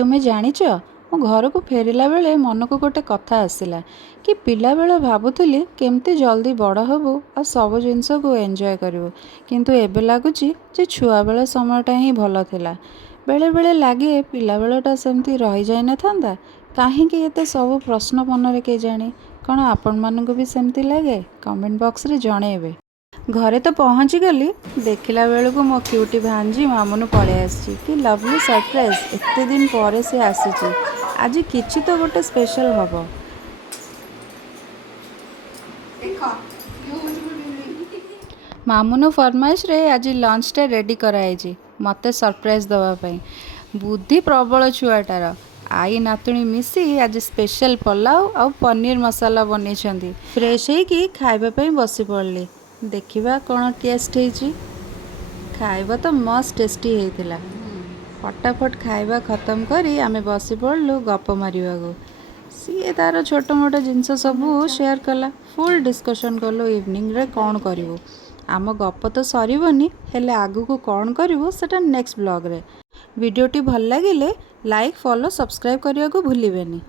तुमे जानिच मो घर को फेरिला बेले मन को गोटे कथा आसला कि पिला बेले भावुली केमती जल्दी बड़ हबु आ सब जिनस को एंजॉय करू किंतु एबे लगुच जे छुआ बेले समयटा ही भल थिला। बेले बेले लगे पिला बेलटा सेमती रही जाई न थांदा कहीं एते सब प्रश्न मनरे के जाने कौन आपण मानक भी सेमती लगे कमेंट बॉक्स रे जणेबे। घरे तो पहुँची गली देखला बेलू को मो क्यूटी भांजी मामुनु पळे आसी कि लवली सरप्राइज एते दिन पर से आसी आज किछि तो गोटे स्पेशल हबो। मामुनु फरमाइश रे आज लंच टे रेडी कराई मते सरप्राइज दवा पई बुद्धि प्रबल छुआटार आई नातुणी मिसी आज स्पेशल पुलाव आ पनीर मसाला बनी फ्रेश होगी खाइबा पई बसी पड़ली देखिबा कौन टेस्ट है खाइबा तो मस्त टेस्टी होता। फटाफट खाइबा खत्म करी आमे बसी पड़लु गप मारिबा को सी तार छोट मोट जिनस सब शेयर कला फुल डिस्कशन कलु इवनिंग रे कौन करिवो आम गप तो सरीबनी हेले आगु को कौन करिवो सेटा नेक्स्ट ब्लॉग रे। वीडियोटी भल लागिले लाइक फॉलो सब्सक्राइब करिया को भूलिबेनी।